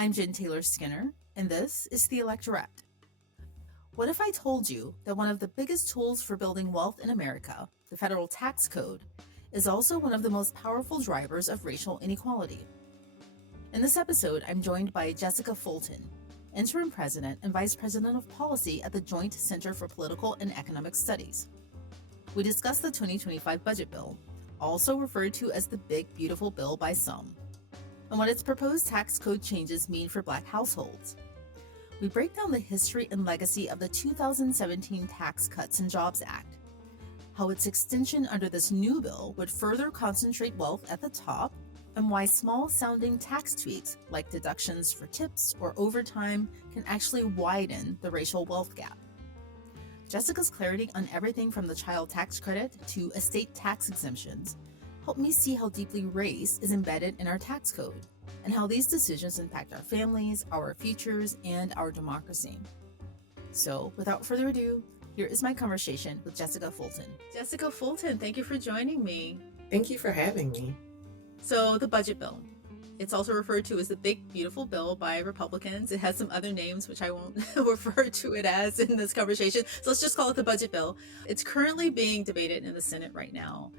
I'm Jen Taylor Skinner, and this is the Electorette. What if I told you that one of the biggest tools for building wealth in America, the federal tax code, is also one of the most powerful drivers of racial inequality? In this episode, I'm joined by Jessica Fulton, interim president and vice president of policy at the Joint Center for Political and Economic Studies. We discuss the 2025 budget bill, also referred to as the Big Beautiful Bill by some, and what its proposed tax code changes mean for Black households. We break down the history and legacy of the 2017 Tax Cuts and Jobs Act, how its extension under this new bill would further concentrate wealth at the top, and why small-sounding tax tweaks like deductions for tips or overtime can actually widen the racial wealth gap. Jessica's clarity on everything from the child tax credit to estate tax exemptions help me see how deeply race is embedded in our tax code and how these decisions impact our families, our futures, and our democracy. So, without further ado, here is my conversation with Jessica Fulton. Jessica Fulton, thank you for joining me. Thank you for having me. So, the budget bill. It's also referred to as the Big Beautiful Bill by Republicans. It has some other names, which I won't refer to it as in this conversation. So let's just call it the budget bill. It's currently being debated in the Senate right now.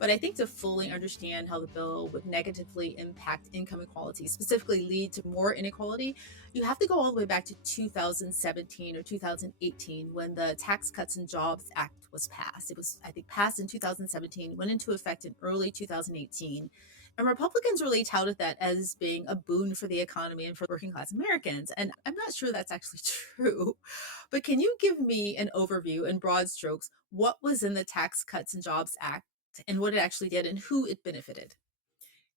But I think to fully understand how the bill would negatively impact income equality, specifically lead to more inequality, you have to go all the way back to 2017 or 2018 when the Tax Cuts and Jobs Act was passed. It was, I think, passed in 2017, went into effect in early 2018. And Republicans really touted that as being a boon for the economy and for working class Americans. And I'm not sure that's actually true. But can you give me an overview in broad strokes? What was in the Tax Cuts and Jobs Act and what it actually did and who it benefited?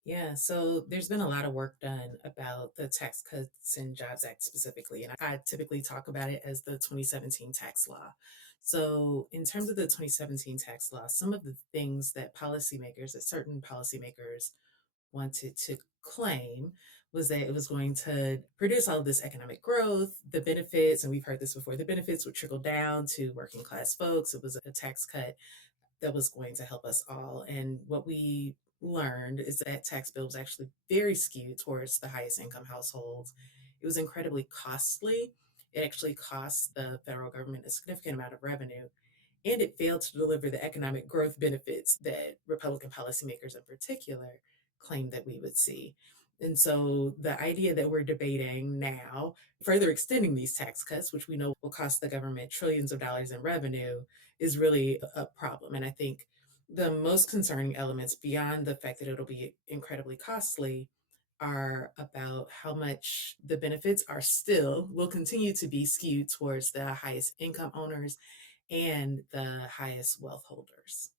Yeah, so there's been a lot of work done about the Tax Cuts and Jobs Act specifically, and I typically talk about it as the 2017 tax law. So, in terms of the 2017 tax law, some of the things that certain policymakers wanted to claim was that it was going to produce all of this economic growth, the benefits, and we've heard this before, the benefits would trickle down to working class folks. It was a tax cut that was going to help us all. And what we learned is that tax bill was actually very skewed towards the highest income households. It was incredibly costly. It actually cost the federal government a significant amount of revenue, and it failed to deliver the economic growth benefits that Republican policymakers in particular claimed that we would see. And so the idea that we're debating now, further extending these tax cuts, which we know will cost the government trillions of dollars in revenue, is really a problem. And I think the most concerning elements, beyond the fact that it'll be incredibly costly, are about how much the benefits will continue to be skewed towards the highest income owners and the highest wealth holders.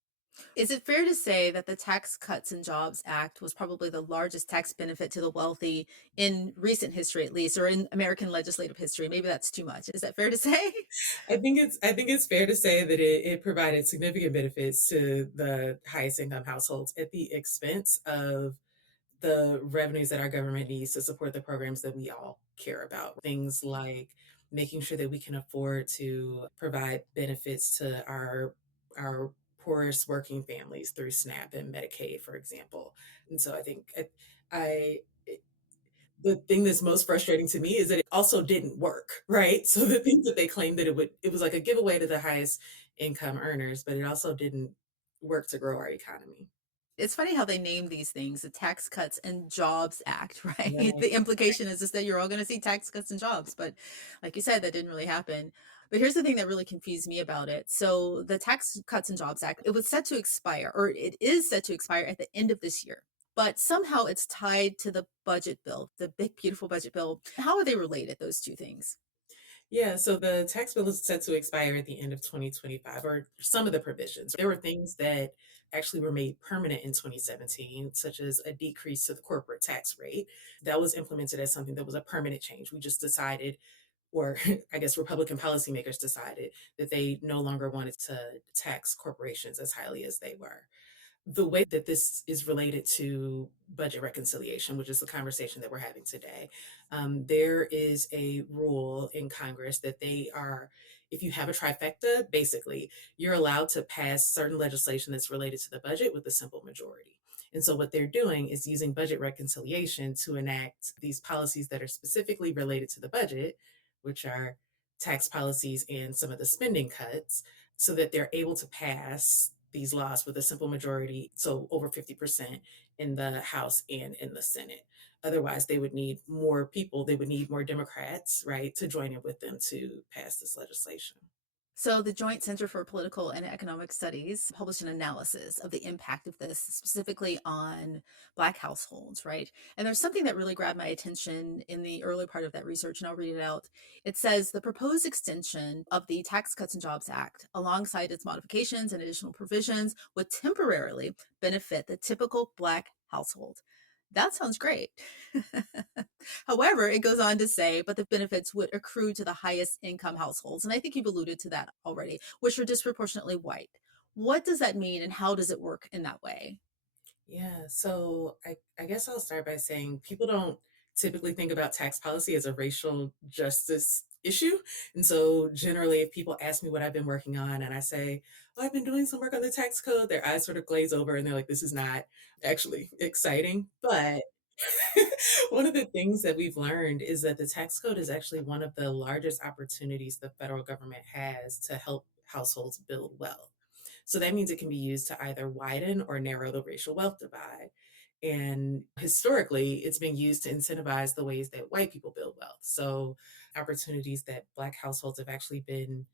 Is it fair to say that the Tax Cuts and Jobs Act was probably the largest tax benefit to the wealthy in recent history, at least, or in American legislative history? Maybe that's too much. Is that fair to say? I think it's fair to say that it provided significant benefits to the highest income households at the expense of the revenues that our government needs to support the programs that we all care about. Things like making sure that we can afford to provide benefits to our poorest working families through SNAP and Medicaid, for example. And so I think I the thing that's most frustrating to me is that it also didn't work, right? So the things that they claimed that it was like a giveaway to the highest income earners, but it also didn't work to grow our economy. It's funny how they name these things the Tax Cuts and Jobs Act, right? Right. The implication is just that you're all going to see tax cuts and jobs. But like you said, that didn't really happen. But here's the thing that really confused me about it. So the Tax Cuts and Jobs Act, it was set to expire, or it is set to expire at the end of this year. But somehow it's tied to the budget bill, the big, beautiful budget bill. How are they related, those two things? Yeah, so the tax bill is set to expire at the end of 2025, or some of the provisions. There were things that actually were made permanent in 2017, such as a decrease to the corporate tax rate. That was implemented as something that was a permanent change. We just decided, or I guess Republican policymakers decided, that they no longer wanted to tax corporations as highly as they were. The way that this is related to budget reconciliation, which is the conversation that we're having today, there is a rule in Congress that if you have a trifecta, basically, you're allowed to pass certain legislation that's related to the budget with a simple majority. And so what they're doing is using budget reconciliation to enact these policies that are specifically related to the budget, which are tax policies and some of the spending cuts, so that they're able to pass these laws with a simple majority, so over 50% in the House and in the Senate. Otherwise, they would need more people, they would need more Democrats, right, to join in with them to pass this legislation. So, the Joint Center for Political and Economic Studies published an analysis of the impact of this specifically on Black households, right? And there's something that really grabbed my attention in the early part of that research, and I'll read it out. It says the proposed extension of the Tax Cuts and Jobs Act, alongside its modifications and additional provisions, would temporarily benefit the typical Black household. That sounds great. However, it goes on to say, but the benefits would accrue to the highest income households. And I think you've alluded to that already, which are disproportionately white. What does that mean and how does it work in that way? Yeah, so I guess I'll start by saying people don't typically think about tax policy as a racial justice issue. And so generally, if people ask me what I've been working on and I say, oh, I've been doing some work on the tax code, their eyes sort of glaze over and they're like, this is not actually exciting. But one of the things that we've learned is that the tax code is actually one of the largest opportunities the federal government has to help households build wealth. So that means it can be used to either widen or narrow the racial wealth divide. And historically, it's been used to incentivize the ways that white people build wealth. So opportunities that Black households have actually been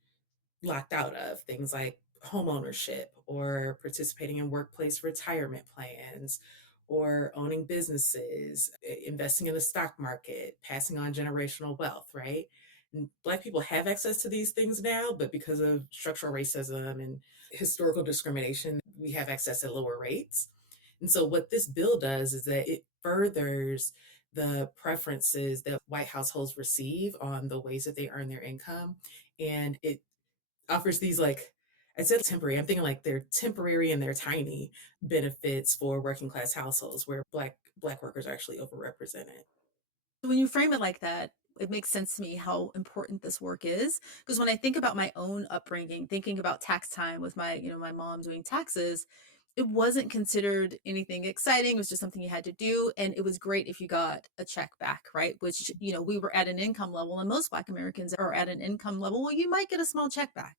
locked out of, things like home ownership or participating in workplace retirement plans or owning businesses, investing in the stock market, passing on generational wealth, right? And Black people have access to these things now, but because of structural racism and historical discrimination, we have access at lower rates. And so, what this bill does is that it furthers the preferences that white households receive on the ways that they earn their income. And it offers these, like, I said temporary, I'm thinking like they're temporary and they're tiny benefits for working class households where black workers are actually overrepresented. So when you frame it like that, it makes sense to me how important this work is. Because when I think about my own upbringing, thinking about tax time with my mom doing taxes, it wasn't considered anything exciting. It was just something you had to do. And it was great if you got a check back, right? Which, we were at an income level, and most Black Americans are at an income level. Well, you might get a small check back,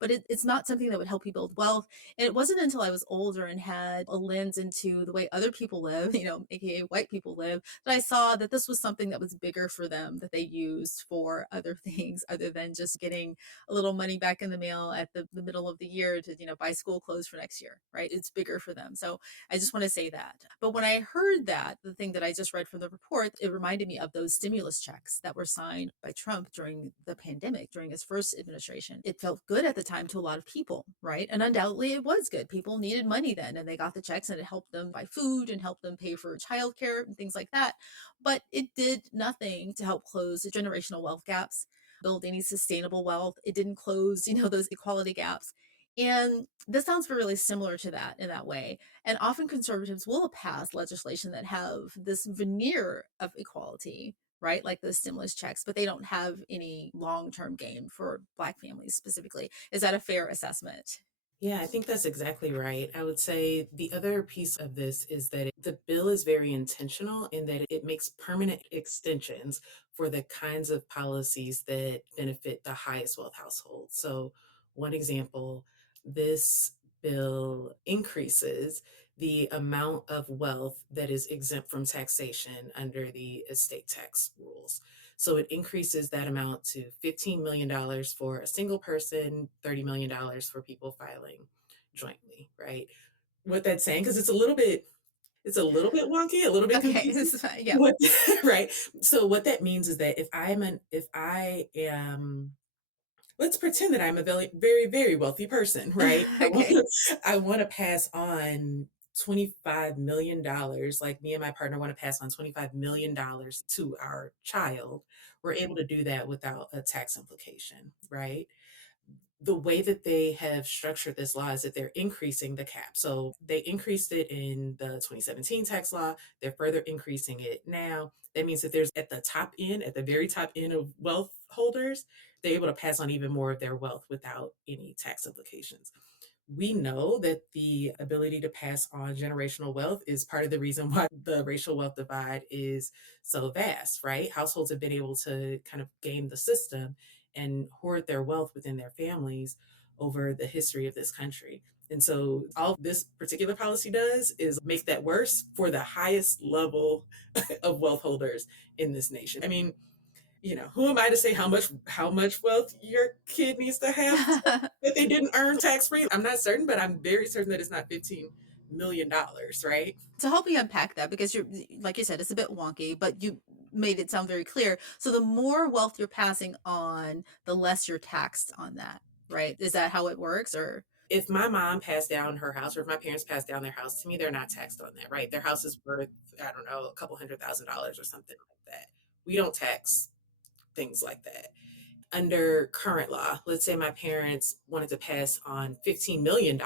but it's not something that would help you build wealth. And it wasn't until I was older and had a lens into the way other people live, aka white people live, that I saw that this was something that was bigger for them, that they used for other things other than just getting a little money back in the mail at the middle of the year to, buy school clothes for next year, right? It's bigger for them. So I just want to say that. But when I heard that, the thing that I just read from the report, it reminded me of those stimulus checks that were signed by Trump during the pandemic, during his first administration. It felt good at the time to a lot of people, right? And undoubtedly it was good. People needed money then and they got the checks and it helped them buy food and helped them pay for childcare and things like that. But it did nothing to help close the generational wealth gaps, build any sustainable wealth. It didn't close, those equality gaps. And this sounds really similar to that in that way. And often conservatives will pass legislation that have this veneer of equality, right? Like the stimulus checks, but they don't have any long-term gain for Black families specifically. Is that a fair assessment? Yeah, I think that's exactly right. I would say the other piece of this is that the bill is very intentional in that it makes permanent extensions for the kinds of policies that benefit the highest wealth households. So, one example, this bill increases the amount of wealth that is exempt from taxation under the estate tax rules. So it increases that amount to $15 million for a single person, $30 million for people filing jointly, right? What that's saying, because it's a little bit wonky, a little bit Okay, confusing. this is fine. Yeah. What right? So what that means is that if I am, let's pretend that I'm a very, very, very wealthy person, right? Okay. I want to pass on $25 million. Like me and my partner want to pass on $25 million to our child. We're able to do that without a tax implication, right? The way that they have structured this law is that they're increasing the cap. So they increased it in the 2017 tax law. They're further increasing it now. That means that there's at the top end, at the very top end of wealth holders, they're able to pass on even more of their wealth without any tax implications. We know that the ability to pass on generational wealth is part of the reason why the racial wealth divide is so vast, right? Households have been able to kind of game the system and hoard their wealth within their families over the history of this country. And so, all this particular policy does is make that worse for the highest level of wealth holders in this nation. I mean, who am I to say how much wealth your kid needs to have that they didn't earn tax free? I'm not certain, but I'm very certain that it's not $15 million, right? To help me unpack that, because you're, like you said, it's a bit wonky, but you made it sound very clear. So the more wealth you're passing on, the less you're taxed on that, right? Is that how it works? Or If my mom passed down her house, or if my parents passed down their house to me, they're not taxed on that, right? Their house is worth, I don't know, a couple $100,000 or something like that. We don't tax things like that. Under current law, let's say my parents wanted to pass on $15 million,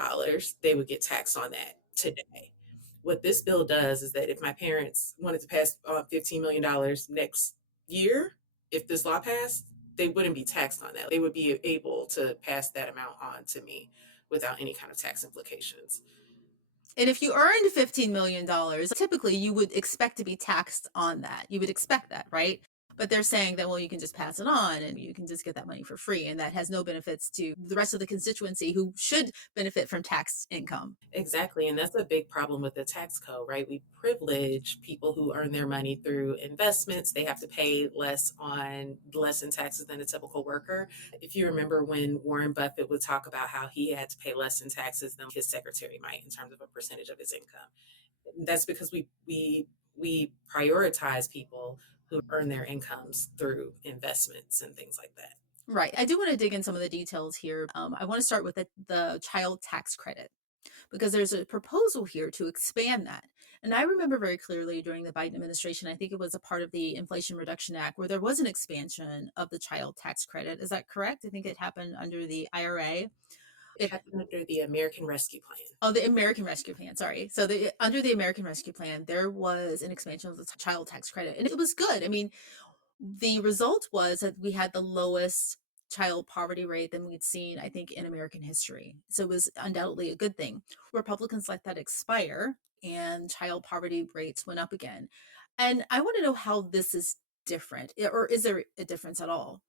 they would get taxed on that today. What this bill does is that if my parents wanted to pass on $15 million next year, if this law passed, they wouldn't be taxed on that. They would be able to pass that amount on to me without any kind of tax implications. and if you earned $15 million, typically you would expect to be taxed on that. You would expect that, right? But they're saying that, well, you can just pass it on and you can just get that money for free. And that has no benefits to the rest of the constituency who should benefit from tax income. Exactly. And that's a big problem with the tax code, right? We privilege people who earn their money through investments. They have to pay less in taxes than a typical worker. If you remember when Warren Buffett would talk about how he had to pay less in taxes than his secretary might in terms of a percentage of his income. That's because we prioritize people who earn their incomes through investments and things like that. Right. I do want to dig in some of the details here. I want to start with the child tax credit, because there's a proposal here to expand that. And I remember very clearly during the Biden administration, I think it was a part of the Inflation Reduction Act, where there was an expansion of the child tax credit. Is that correct? I think it happened under the IRA. It happened under the American Rescue Plan. Oh, the American Rescue Plan. Sorry. So under the American Rescue Plan, there was an expansion of the child tax credit, and it was good. I mean, the result was that we had the lowest child poverty rate than we'd seen, I think, in American history. So it was undoubtedly a good thing. Republicans let that expire, and child poverty rates went up again. And I want to know how this is different, or is there a difference at all?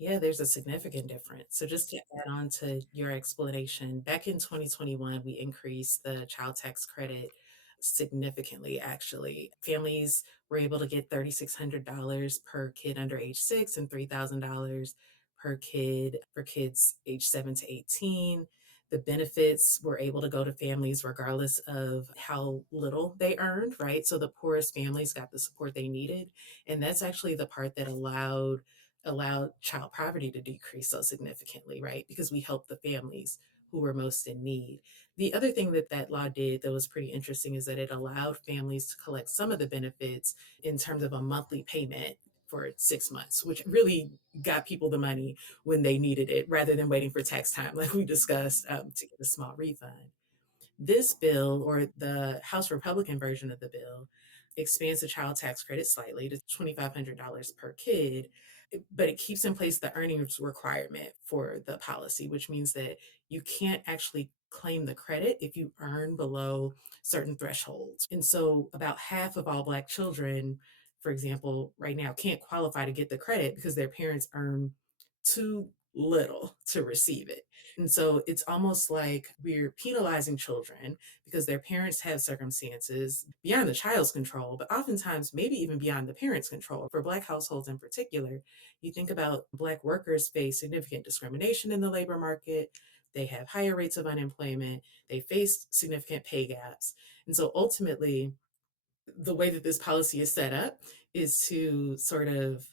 Yeah, there's a significant difference. So just to add on to your explanation, back in 2021, we increased the child tax credit significantly, actually. Families were able to get $3,600 per kid under age 6 and $3,000 per kid for kids age 7 to 18. The benefits were able to go to families regardless of how little they earned, right? So the poorest families got the support they needed. And that's actually the part that allowed child poverty to decrease so significantly, right? Because we helped the families who were most in need. The other thing that that law did that was pretty interesting is that it allowed families to collect some of the benefits in terms of a monthly payment for 6 months, which really got people the money when they needed it rather than waiting for tax time, like we discussed, to get a small refund. This bill, or the House Republican version of the bill, expands the child tax credit slightly to $2,500 per kid, but it keeps in place the earnings requirement for the policy, which means that you can't actually claim the credit if you earn below certain thresholds. And so about half of all Black children, for example, right now can't qualify to get the credit because their parents earn too little to receive it. And so it's almost like we're penalizing children because their parents have circumstances beyond the child's control, but oftentimes maybe even beyond the parents' control. For Black households in particular, you think about Black workers face significant discrimination in the labor market. They have higher rates of unemployment. They face significant pay gaps. And so ultimately, the way that this policy is set up is to sort of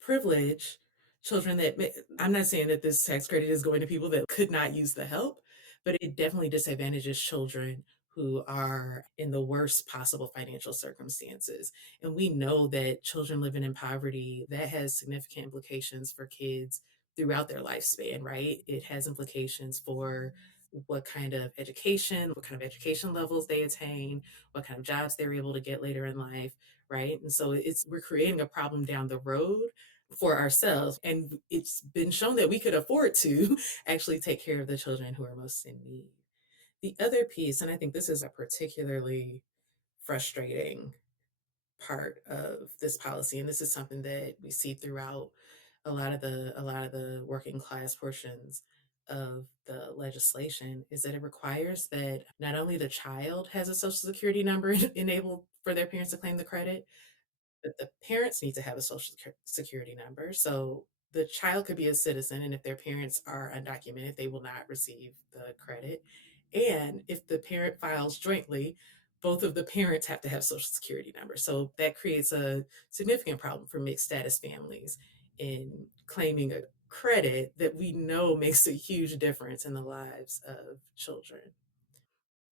privilege children that I'm not saying that this tax credit is going to people that could not use the help, but it definitely disadvantages children who are in the worst possible financial circumstances. And we know that children living in poverty, that has significant implications for kids throughout their lifespan, right? It has implications for what kind of education levels they attain, what kind of jobs they're able to get later in life, right? And so we're creating a problem down the road for ourselves. And it's been shown that we could afford to actually take care of the children who are most in need. The other piece, and I think this is a particularly frustrating part of this policy, and this is something that we see throughout a lot of the working class portions of the legislation, is that it requires that not only the child has a social security number enabled for their parents to claim the credit, but the parents need to have a social security number. So the child could be a citizen, and if their parents are undocumented, they will not receive the credit. And if the parent files jointly, both of the parents have to have social security numbers. So that creates a significant problem for mixed status families in claiming a credit that we know makes a huge difference in the lives of children.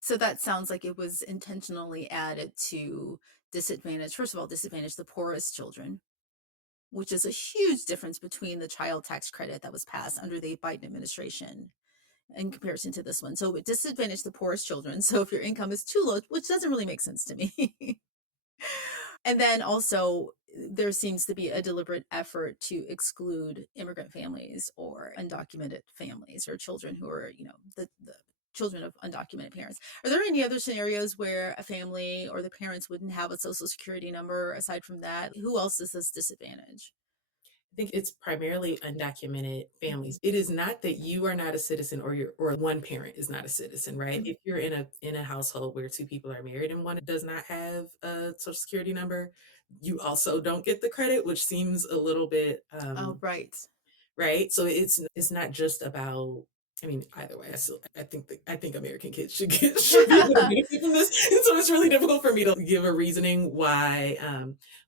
So that sounds like it was intentionally added to disadvantage, first of all, disadvantage the poorest children, which is a huge difference between the child tax credit that was passed under the Biden administration in comparison to this one. So it disadvantaged the poorest children. So if your income is too low, which doesn't really make sense to me. And then also, there seems to be a deliberate effort to exclude immigrant families or undocumented families or children who are, the children of undocumented parents. Are there any other scenarios where a family or the parents wouldn't have a social security number aside from that? Who else does this disadvantage? I think it's primarily undocumented Mhm. families. It is not that you are not a citizen or one parent is not a citizen, right? Mhm. If you're in a household where two people are married and one does not have a social security number, you also don't get the credit, which seems a little bit Oh, right. right. So it's not just about. I mean, either way, I think American kids should be able to benefit from this. And so it's really difficult for me to give a reasoning why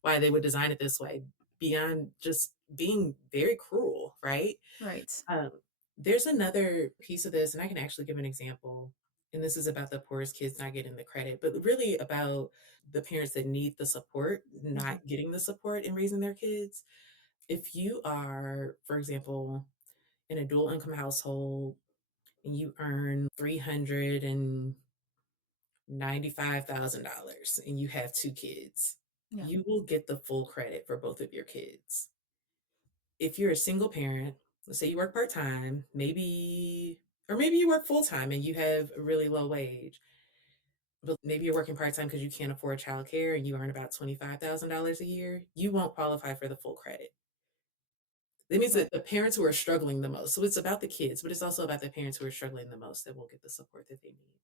they would design it this way beyond just being very cruel, right? Right. Um, there's another piece of this, and I can actually give an example. And this is about the poorest kids not getting the credit, but really about the parents that need the support Mhm. not getting the support in raising their kids. If you are, for example, in a dual income household and you earn $395,000 and you have two kids, Yeah. you will get the full credit for both of your kids. If you're a single parent, let's say you work part time, maybe you work full time and you have a really low wage, but maybe you're working part time because you can't afford childcare and you earn about $25,000 a year, you won't qualify for the full credit. That means Right. that the parents who are struggling the most, so it's about the kids, but it's also about the parents who are struggling the most that will get the support that they need.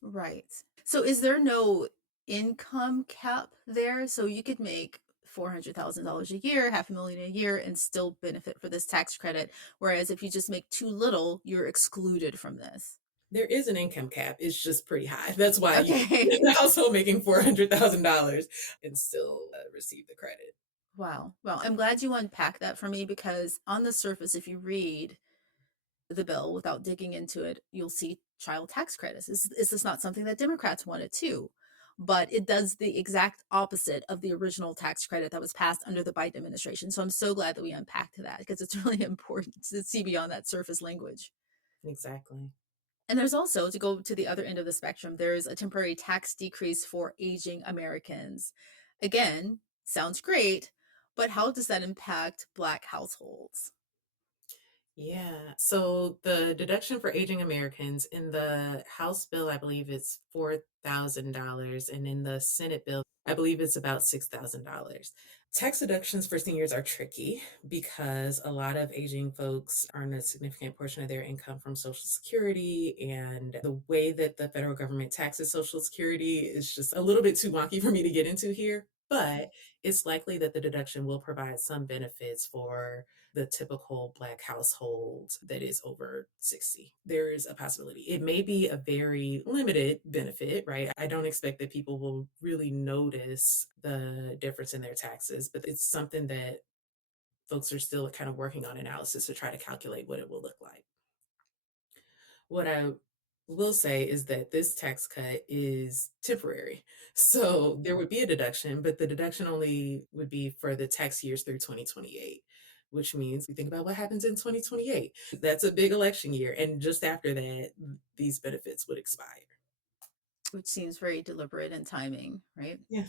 Right. So is there no income cap there? So you could make $400,000 a year, half a million a year, and still benefit for this tax credit. Whereas if you just make too little, you're excluded from this. There is an income cap, it's just pretty high. That's why you can be in Okay. a household making $400,000 and still receive the credit. Wow. Well, I'm glad you unpacked that for me because on the surface, if you read the bill without digging into it, you'll see child tax credits. Is this not something that Democrats wanted too? But it does the exact opposite of the original tax credit that was passed under the Biden administration. So I'm so glad that we unpacked that because it's really important to see beyond that surface language. Exactly. And there's also, to go to the other end of the spectrum, there's a temporary tax decrease for aging Americans. Again, sounds great, but how does that impact Black households? Yeah. So the deduction for aging Americans in the House bill, I believe it's $4,000. And in the Senate bill, I believe it's about $6,000. Tax deductions for seniors are tricky because a lot of aging folks earn a significant portion of their income from Social Security. And the way that the federal government taxes Social Security is just a little bit too wonky for me to get into here. But it's likely that the deduction will provide some benefits for the typical Black household that is over 60. There is a possibility. It may be a very limited benefit, right? I don't expect that people will really notice the difference in their taxes, but it's something that folks are still kind of working on analysis to try to calculate what it will look like. What I will say is that this tax cut is temporary. So there would be a deduction, but the deduction only would be for the tax years through 2028, which means we think about what happens in 2028. That's a big election year. And just after that, these benefits would expire. Which seems very deliberate in timing, right? Yeah.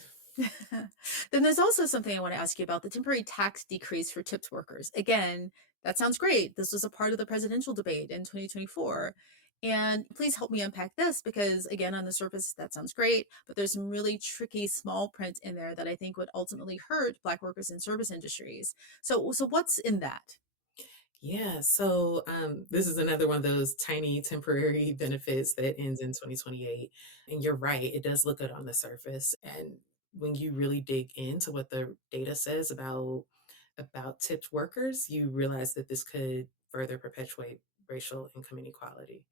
Then there's also something I want to ask you about the temporary tax decrease for tipped workers. Again, that sounds great. This was a part of the presidential debate in 2024. And please help me unpack this because, again, on the surface, that sounds great, but there's some really tricky small print in there that I think would ultimately hurt Black workers in service industries. So what's in that? Yeah, so this is another one of those tiny temporary benefits that ends in 2028. And you're right, it does look good on the surface. And when you really dig into what the data says about tipped workers, you realize that this could further perpetuate racial income inequality.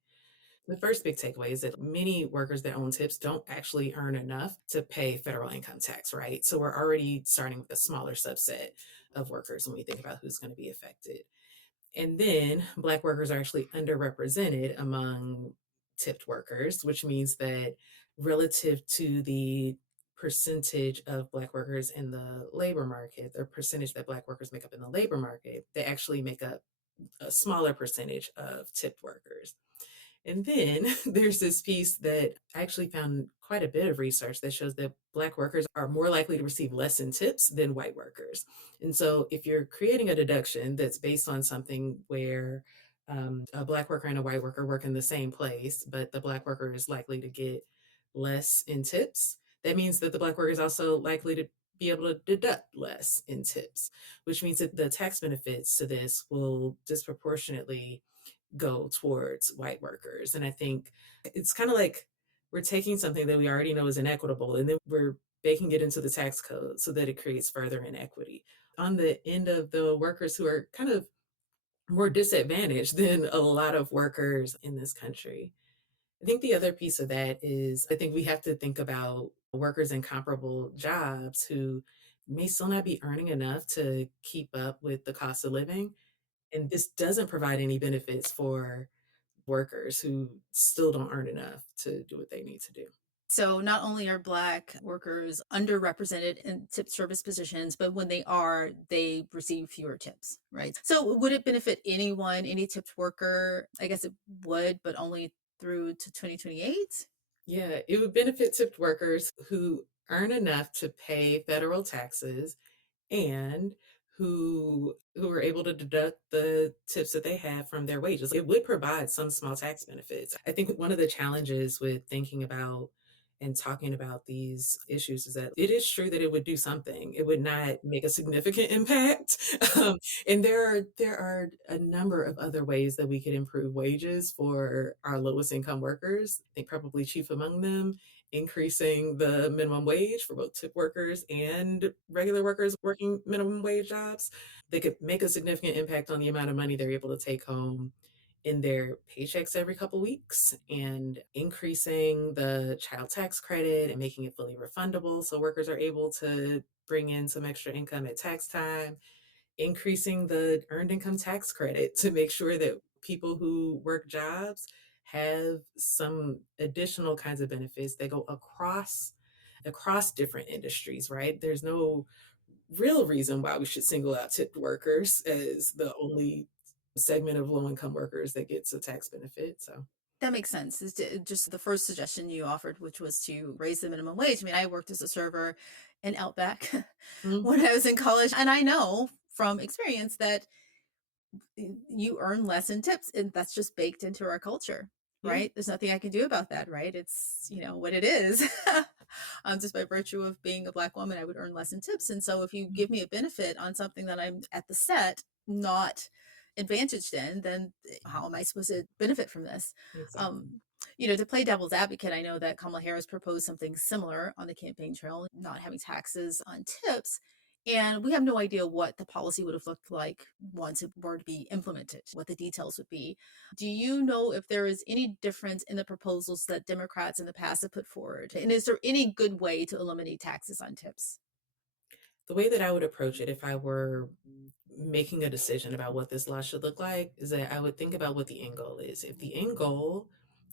The first big takeaway is that many workers that own tips don't actually earn enough to pay federal income tax, right? So we're already starting with a smaller subset of workers when we think about who's going to be affected. And then Black workers are actually underrepresented among tipped workers, which means that relative to the percentage of Black workers in the labor market, the percentage that Black workers make up in the labor market, they actually make up a smaller percentage of tipped workers. And then there's this piece that I actually found quite a bit of research that shows that Black workers are more likely to receive less in tips than white workers. And so if you're creating a deduction that's based on something where a Black worker and a white worker work in the same place, but the Black worker is likely to get less in tips, that means that the Black worker is also likely to be able to deduct less in tips, which means that the tax benefits to this will disproportionately go towards white workers. And I think it's kind of like we're taking something that we already know is inequitable and then we're baking it into the tax code so that it creates further inequity on the end of the workers who are kind of more disadvantaged than a lot of workers in this country. I think the other piece of that is I think we have to think about workers in comparable jobs who may still not be earning enough to keep up with the cost of living. And this doesn't provide any benefits for workers who still don't earn enough to do what they need to do. So not only are Black workers underrepresented in tip service positions, but when they are, they receive fewer tips, right? So would it benefit anyone, any tipped worker? I guess it would, but only through to 2028. Yeah, it would benefit tipped workers who earn enough to pay federal taxes and who are able to deduct the tips that they have from their wages. It would provide some small tax benefits. I think one of the challenges with thinking about and talking about these issues is that it is true that it would do something. It would not make a significant impact. And there are a number of other ways that we could improve wages for our lowest income workers. I think probably chief among them increasing the minimum wage for both tip workers and regular workers working minimum wage jobs. They could make a significant impact on the amount of money they're able to take home in their paychecks every couple weeks and increasing the child tax credit and making it fully refundable so workers are able to bring in some extra income at tax time, increasing the earned income tax credit to make sure that people who work jobs have some additional kinds of benefits that go across different industries, right? There's no real reason why we should single out tipped workers as the only segment of low income workers that gets a tax benefit. So That makes sense. Is just the first suggestion you offered, which was to raise the minimum wage. I mean, I worked as a server in Outback when mhm, I was in college, and I know from experience that you earn less in tips, and that's just baked into our culture, yeah, right? There's nothing I can do about that, right? It's, what it is. Just by virtue of being a Black woman, I would earn less in tips. And so if you mhm, give me a benefit on something that I'm at the set not advantaged in, then how am I supposed to benefit from this? exactly. Um, to play devil's advocate, I know that Kamala Harris proposed something similar on the campaign trail, not having taxes on tips. And we have no idea what the policy would have looked like once it were to be implemented, what the details would be. Do you know if there is any difference in the proposals that Democrats in the past have put forward? And is there any good way to eliminate taxes on tips? The way that I would approach it if I were making a decision about what this law should look like is that I would think about what the end goal is. If the end goal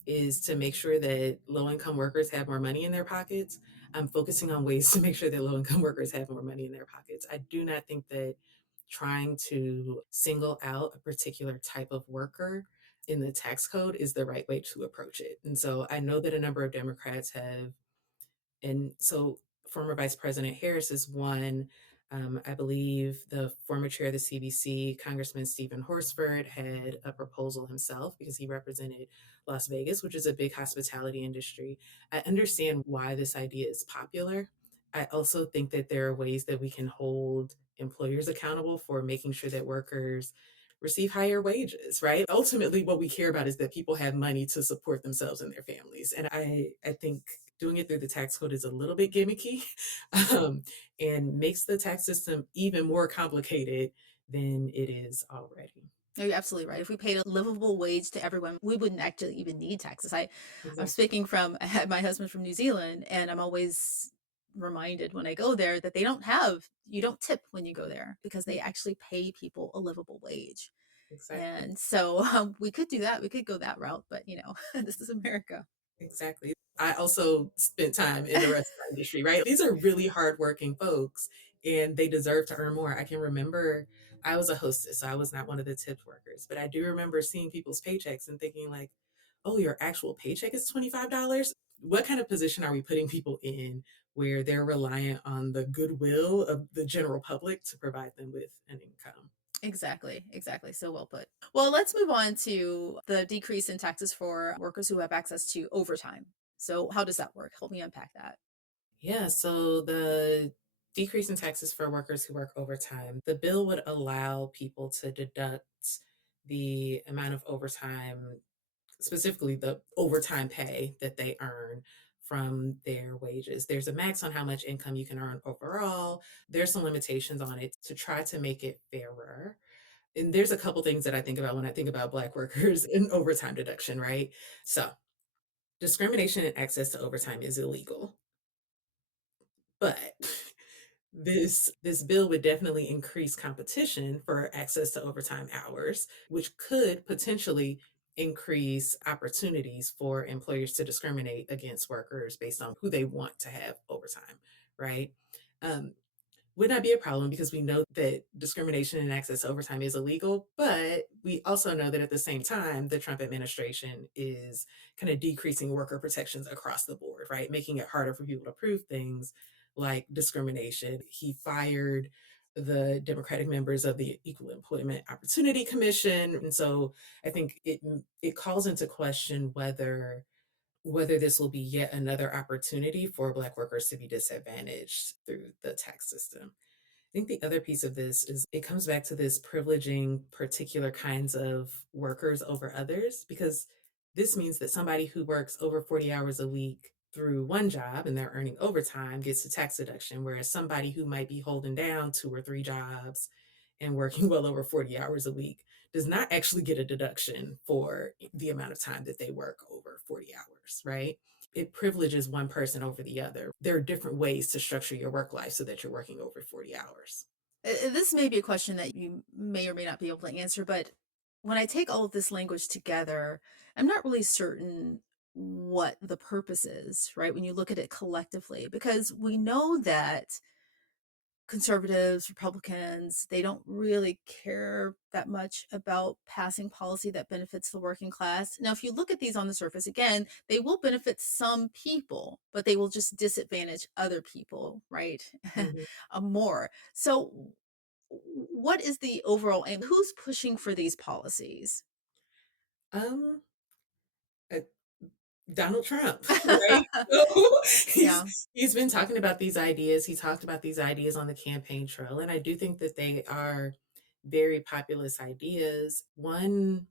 is to make sure that low income workers have more money in their pockets, I'm focusing on ways to make sure that low income workers have more money in their pockets. I do not think that trying to single out a particular type of worker in the tax code is the right way to approach it. And so I know that a number of Democrats have and so former Vice President Harris is one. I believe the former chair of the CBC, Congressman Stephen Horsford, had a proposal himself because he represented Las Vegas, which is a big hospitality industry. I understand why this idea is popular. I also think that there are ways that we can hold employers accountable for making sure that workers receive higher wages, right? Ultimately, what we care about is that people have money to support themselves and their families. And I think doing it through the tax code is a little bit gimmicky um, and makes the tax system even more complicated than it is already. No, you're absolutely right. If we paid a livable wage to everyone, we wouldn't actually even need taxes. I'm Exactly. speaking from I had my husband from New Zealand, and I'm always reminded when I go there that you don't tip when you go there because they actually pay people a livable wage. Exactly. And so we could do that. We could go that route, but this is America. Exactly. I also spent time in the restaurant industry, right? These are really hardworking folks and they deserve to earn more. I can remember I was a hostess, so I was not one of the tipped workers, but I do remember seeing people's paychecks and thinking like, oh, your actual paycheck is $25? What kind of position are we putting people in where they're reliant on the goodwill of the general public to provide them with an income? Exactly, exactly. So well put. Well, let's move on to the decrease in taxes for workers who have access to overtime. So, how does that work? Help me unpack that. Yeah, so the decrease in taxes for workers who work overtime, the bill would allow people to deduct the amount of overtime, specifically the overtime pay that they earn from their wages. There's a max on how much income you can earn overall. There's some limitations on it to try to make it fairer. And there's a couple things that I think about when I think about Black workers and overtime deduction, right? So, discrimination and access to overtime is illegal. But this bill would definitely increase competition for access to overtime hours, which could potentially increase opportunities for employers to discriminate against workers based on who they want to have overtime, right? Um, would not be a problem because we know that discrimination and access to overtime is illegal, but we also know that at the same time, the Trump administration is kind of decreasing worker protections across the board, right? Making it harder for people to prove things like discrimination. He fired the Democratic members of the Equal Employment Opportunity Commission. And so I think it calls into question whether this will be yet another opportunity for Black workers to be disadvantaged through the tax system. I think the other piece of this is it comes back to this privileging particular kinds of workers over others, because this means that somebody who works over 40 hours a week through one job and they're earning overtime gets a tax deduction, whereas somebody who might be holding down two or three jobs and working well over 40 hours a week does not actually get a deduction for the amount of time that they work over 40 hours, right? It privileges one person over the other. There are different ways to structure your work life so that you're working over 40 hours. This may be a question that you may or may not be able to answer, but when I take all of this language together, I'm not really certain what the purpose is, right? When you look at it collectively, because we know that conservatives, Republicans, they don't really care that much about passing policy that benefits the working class. Now, if you look at these on the surface, again, they will benefit some people, but they will just disadvantage other people, right? Mhm. More. So, what is the overall aim? Who's pushing for these policies? Um, uh, Donald Trump, right? So Yeah. he's been talking about these ideas. He talked about these ideas on the campaign trail, and I do think that they are very populist ideas. One,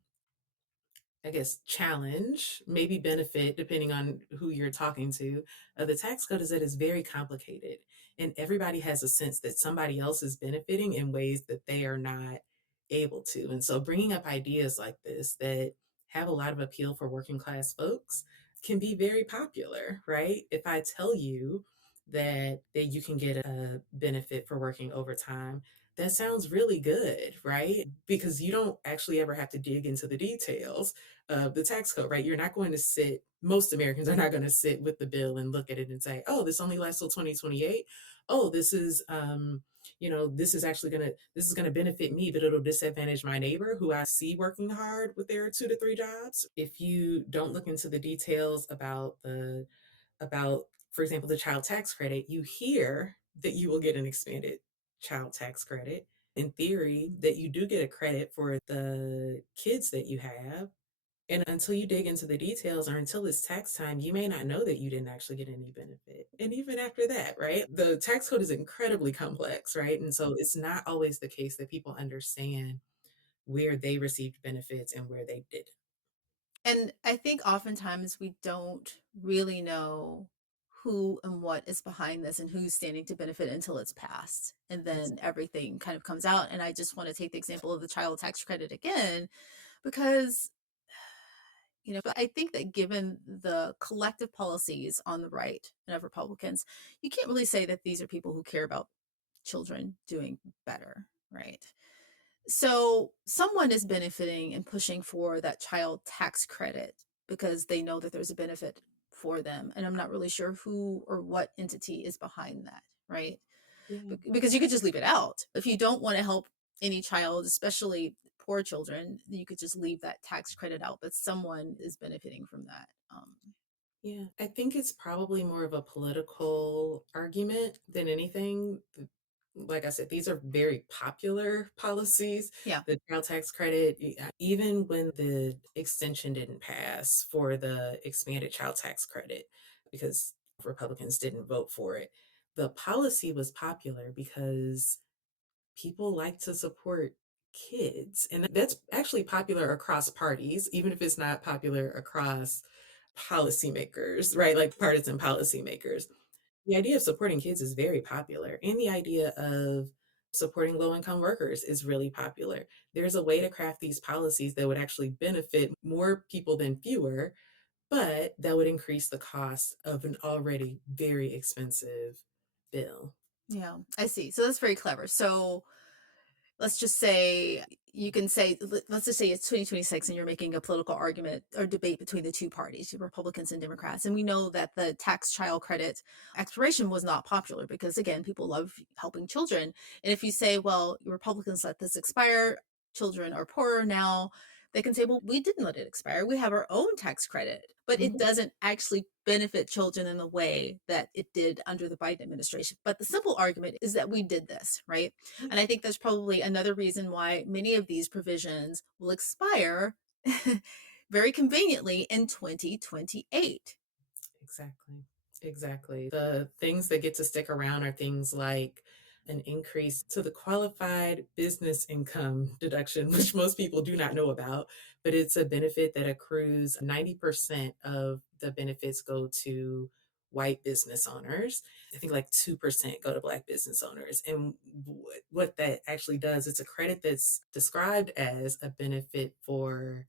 I guess, challenge, maybe benefit, depending on who you're talking to, the tax code is that it's very complicated. And everybody has a sense that somebody else is benefiting in ways that they are not able to. And so bringing up ideas like this that have a lot of appeal for working class folks can be very popular, right? If I tell you that you can get a benefit for working overtime, that sounds really good, right? Because you don't actually ever have to dig into the details of the tax code, right? You're not going to sit, most Americans are not going to sit with the bill and look at it and say, oh, this only lasts till 2028. Oh, this is actually this is going to benefit me, but it'll disadvantage my neighbor who I see working hard with their 2 to 3 jobs. If you don't look into the details about For example, the child tax credit, you hear that you will get an expanded child tax credit. In theory, that you do get a credit for the kids that you have. And until you dig into the details or until it's tax time, you may not know that you didn't actually get any benefit. And even after that, right? The tax code is incredibly complex, right? And so it's not always the case that people understand where they received benefits and where they didn't. And I think oftentimes we don't really know who and what is behind this and who's standing to benefit until it's passed. And then everything kind of comes out. And I just want to take the example of the child tax credit again, because, I think that given the collective policies on the right and of Republicans, you can't really say that these are people who care about children doing better, right? So someone is benefiting and pushing for that child tax credit because they know that there's a benefit for them. And I'm not really sure who or what entity is behind that, right? Yeah. Because you could just leave it out. If you don't want to help any child, especially poor children, you could just leave that tax credit out, but someone is benefiting from that. Yeah, I think it's probably more of a political argument than anything. Like I said, these are very popular policies. Yeah. The child tax credit, even when the extension didn't pass for the expanded child tax credit, because Republicans didn't vote for it, the policy was popular because people like to support kids. And that's actually popular across parties, even if it's not popular across policymakers, right? Like partisan policymakers. The idea of supporting kids is very popular, and the idea of supporting low income workers is really popular. There's a way to craft these policies that would actually benefit more people than fewer, but that would increase the cost of an already very expensive bill. Yeah, I see. So that's very clever. So let's just say you can say, let's just say it's 2026 and you're making a political argument or debate between the two parties, Republicans and Democrats. And we know that the tax child credit expiration was not popular because, again, people love helping children. And if you say, well, Republicans let this expire, children are poorer now, they can say, well, we didn't let it expire. We have our own tax credit, but it Mhm. doesn't actually benefit children in the way that it did under the Biden administration. But the simple argument is that we did this, right? Yeah, And I think that's probably another reason why many of these provisions will expire very conveniently in 2028. exactly. Exactly. The things that get to stick around are things like an increase to the qualified business income deduction, which most people do not know about, but it's a benefit that accrues 90% of the benefits go to white business owners. I think like 2% go to black business owners. And what that actually does, it's a credit that's described as a benefit for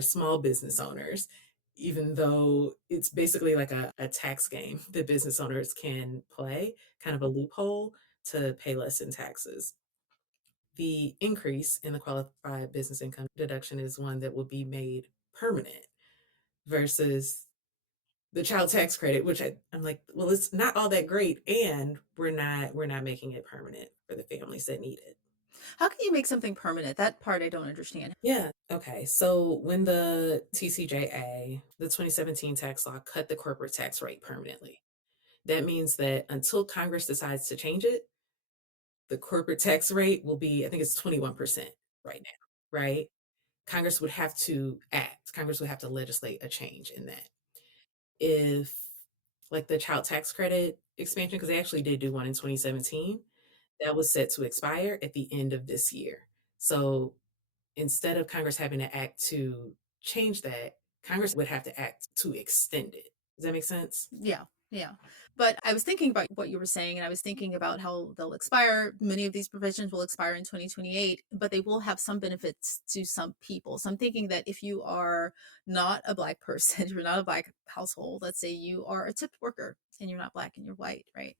small business owners, even though it's basically like a tax game that business owners can play, kind of a loophole to pay less in taxes. The increase in the qualified business income deduction is one that will be made permanent versus the child tax credit, which I'm like, well, it's not all that great, and we're not making it permanent for the families that need it. How can you make something permanent? That part I don't understand. Yeah. Okay. So when the TCJA, the 2017 tax law, cut the corporate tax rate permanently, that means that until Congress decides to change it, the corporate tax rate will be, I think it's 21% right now, right? Congress would have to act, Congress would have to legislate a change in that. If, like the child tax credit expansion, because they actually did do one in 2017, that was set to expire at the end of this year. So instead of Congress having to act to change that, Congress would have to act to extend it. Does that make sense? Yeah, yeah. But I was thinking about what you were saying, and I was thinking about how they'll expire. Many of these provisions will expire in 2028, but they will have some benefits to some people. So I'm thinking that if you are not a black person, you're not a black household, let's say you are a tipped worker and you're not black and you're white, right?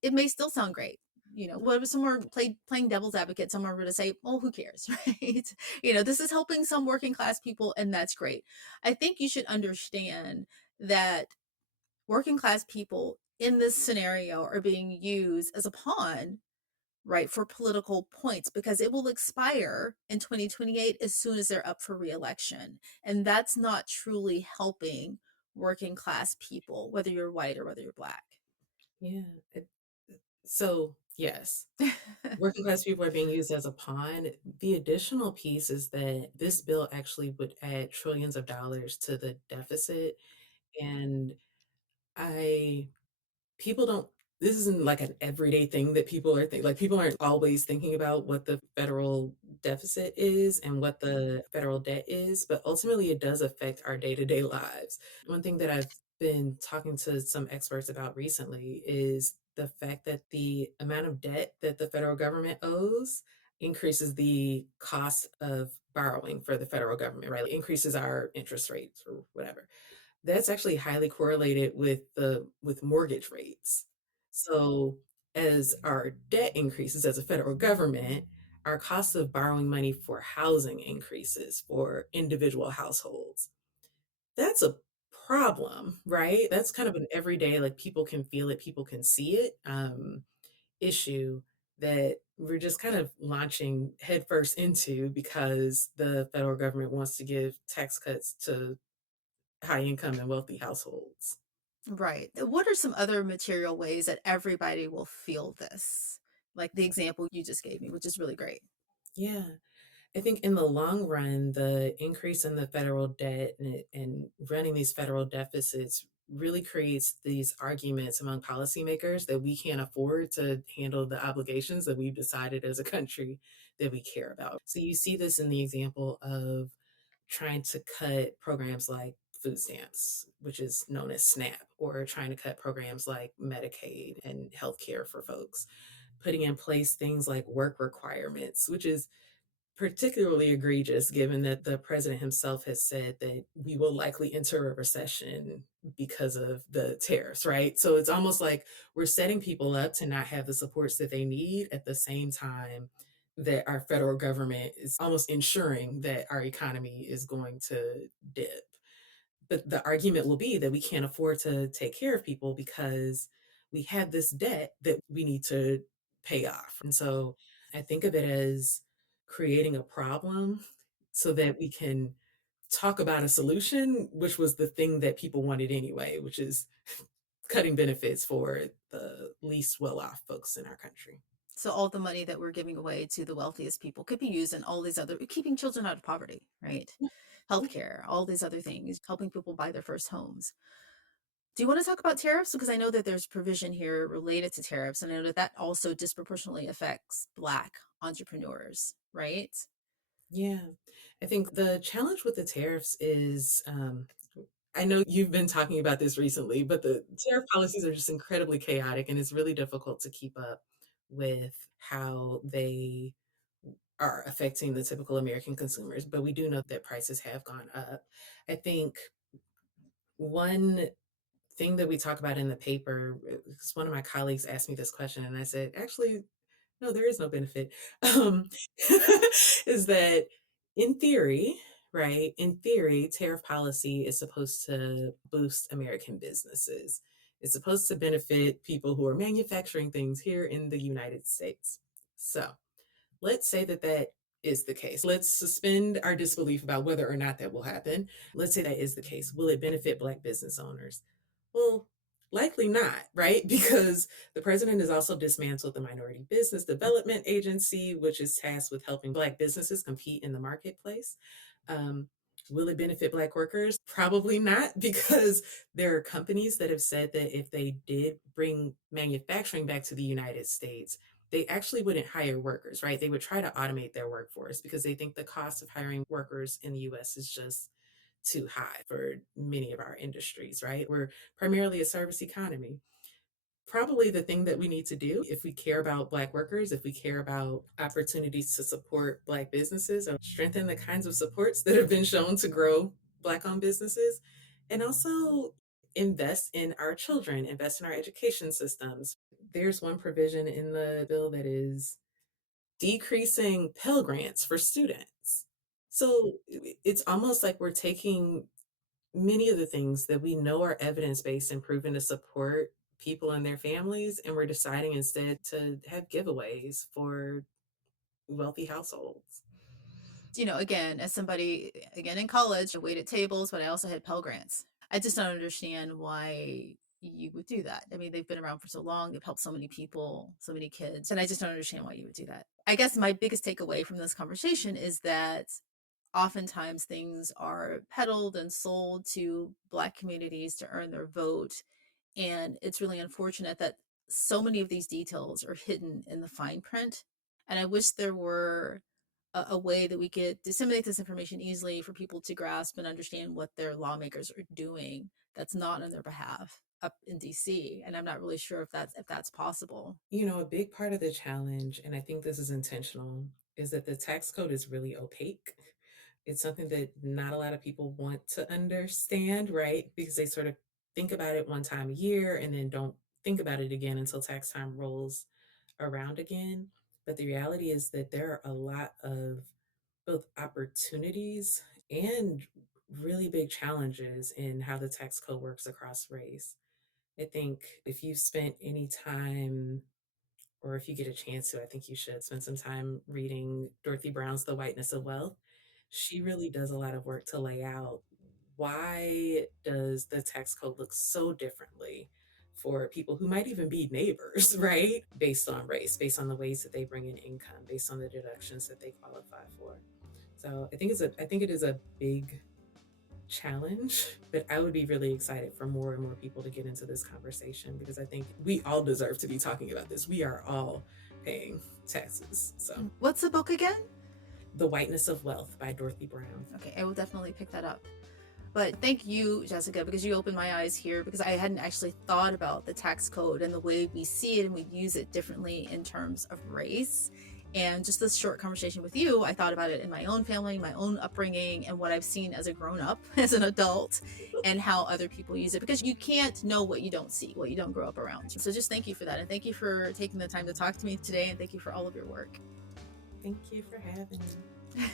It may still sound great. What if someone playing devil's advocate, someone were to say, "Oh, who cares?" Right? This is helping some working class people, and that's great. I think you should understand that working class people in this scenario are being used as a pawn, right, for political points because it will expire in 2028 as soon as they're up for reelection. And that's not truly helping working class people, whether you're white or whether you're black. Yeah. It- So, yes, working class people are being used as a pawn. The additional piece is that this bill actually would add trillions of dollars to the deficit. And I people don't this isn't like an everyday thing that people are like people aren't always thinking about what the federal deficit is and what the federal debt is, but ultimately it does affect our day-to-day lives. One thing that I've been talking to some experts about recently is the fact that the amount of debt that the federal government owes increases the cost of borrowing for the federal government, right? It increases our interest rates or whatever. That's actually highly correlated with mortgage rates. So as our debt increases as a federal government, our cost of borrowing money for housing increases for individual households. That's a problem, right? That's kind of an everyday, like people can feel it, people can see it, issue that we're just kind of launching headfirst into because the federal government wants to give tax cuts to high income and wealthy households. Right. What are some other material ways that everybody will feel this? Like the example you just gave me, which is really great. Yeah. I think in the long run, the increase in the federal debt and running these federal deficits really creates these arguments among policymakers that we can't afford to handle the obligations that we've decided as a country that we care about. So you see this in the example of trying to cut programs like food stamps, which is known as SNAP, or trying to cut programs like Medicaid and healthcare for folks, putting in place things like work requirements, which is particularly egregious given that the president himself has said that we will likely enter a recession because of the tariffs, right? So it's almost like we're setting people up to not have the supports that they need at the same time that our federal government is almost ensuring that our economy is going to dip. But the argument will be that we can't afford to take care of people because we have this debt that we need to pay off. And so I think of it as creating a problem so that we can talk about a solution, which was the thing that people wanted anyway, which is cutting benefits for the least well off folks in our country. So all the money that we're giving away to the wealthiest people could be used in all these other keeping children out of poverty, right? Yeah, yeah, Healthcare, all these other things, helping people buy their first homes. Do you want to talk about tariffs? Because I know that there's provision here related to tariffs, and I know that that also disproportionately affects Black entrepreneurs, right? yeah. I think the challenge with the tariffs is I know you've been talking about this recently, but the tariff policies are just incredibly chaotic and it's really difficult to keep up with how they are affecting the typical American consumers. But we do know that prices have gone up. I think one thing that we talk about in the paper, because one of my colleagues asked me this question, and I said, actually, no, there is no benefit. Um, is that in theory, right? In theory, tariff policy is supposed to boost American businesses. It's supposed to benefit people who are manufacturing things here in the United States. So let's say that that is the case. Let's suspend our disbelief about whether or not that will happen. Let's say that is the case. Will it benefit Black business owners? Well, likely not, right? Because the president has also dismantled the Minority Business Development Agency, which is tasked with helping Black businesses compete in the marketplace. Um, will it benefit Black workers? Probably not, because there are companies that have said that if they did bring manufacturing back to the United States, they actually wouldn't hire workers, right? They would try to automate their workforce because they think the cost of hiring workers in the US is just too high for many of our industries, right? We're primarily a service economy. Probably the thing that we need to do if we care about Black workers, if we care about opportunities to support Black businesses, or strengthen the kinds of supports that have been shown to grow Black owned businesses, and also invest in our children, invest in our education systems. There's one provision in the bill that is decreasing Pell Grants for students. So it's almost like we're taking many of the things that we know are evidence based and proven to support people and their families, and we're deciding instead to have giveaways for wealthy households. You know, again, as somebody, again, in college, I waited tables, but I also had Pell Grants. I just don't understand why you would do that. I mean, they've been around for so long, they've helped so many people, so many kids, and I just don't understand why you would do that. I guess my biggest takeaway from this conversation is that oftentimes things are peddled and sold to Black communities to earn their vote. And it's really unfortunate that so many of these details are hidden in the fine print. And I wish there were a way that we could disseminate this information easily for people to grasp and understand what their lawmakers are doing that's not on their behalf up in DC. And I'm not really sure if that's possible. A big part of the challenge, and I think this is intentional, is that the tax code is really opaque. It's something that not a lot of people want to understand, right? Because they sort of think about it one time a year and then don't think about it again until tax time rolls around again. But the reality is that there are a lot of both opportunities and really big challenges in how the tax code works across race. I think if you've spent any time, or if you get a chance to, I think you should spend some time reading Dorothy Brown's The Whiteness of Wealth. She really does a lot of work to lay out why does the tax code look so differently for people who might even be neighbors, right? Based on race, based on the ways that they bring in income, based on the deductions that they qualify for. So I think it is a big challenge, but I would be really excited for more and more people to get into this conversation because I think we all deserve to be talking about this. We are all paying taxes. So, What's the book again? The Whiteness of Wealth by Dorothy Brown. Okay, I will definitely pick that up. But thank you, Jessica, because you opened my eyes here because I hadn't actually thought about the tax code and the way we see it and we use it differently in terms of race. And just this short conversation with you, I thought about it in my own family, my own upbringing, and what I've seen as a grown up, as an adult, and how other people use it. Because you can't know what you don't see, what you don't grow up around. So just thank you for that. And thank you for taking the time to talk to me today. And thank you for all of your work. Thank you for having me.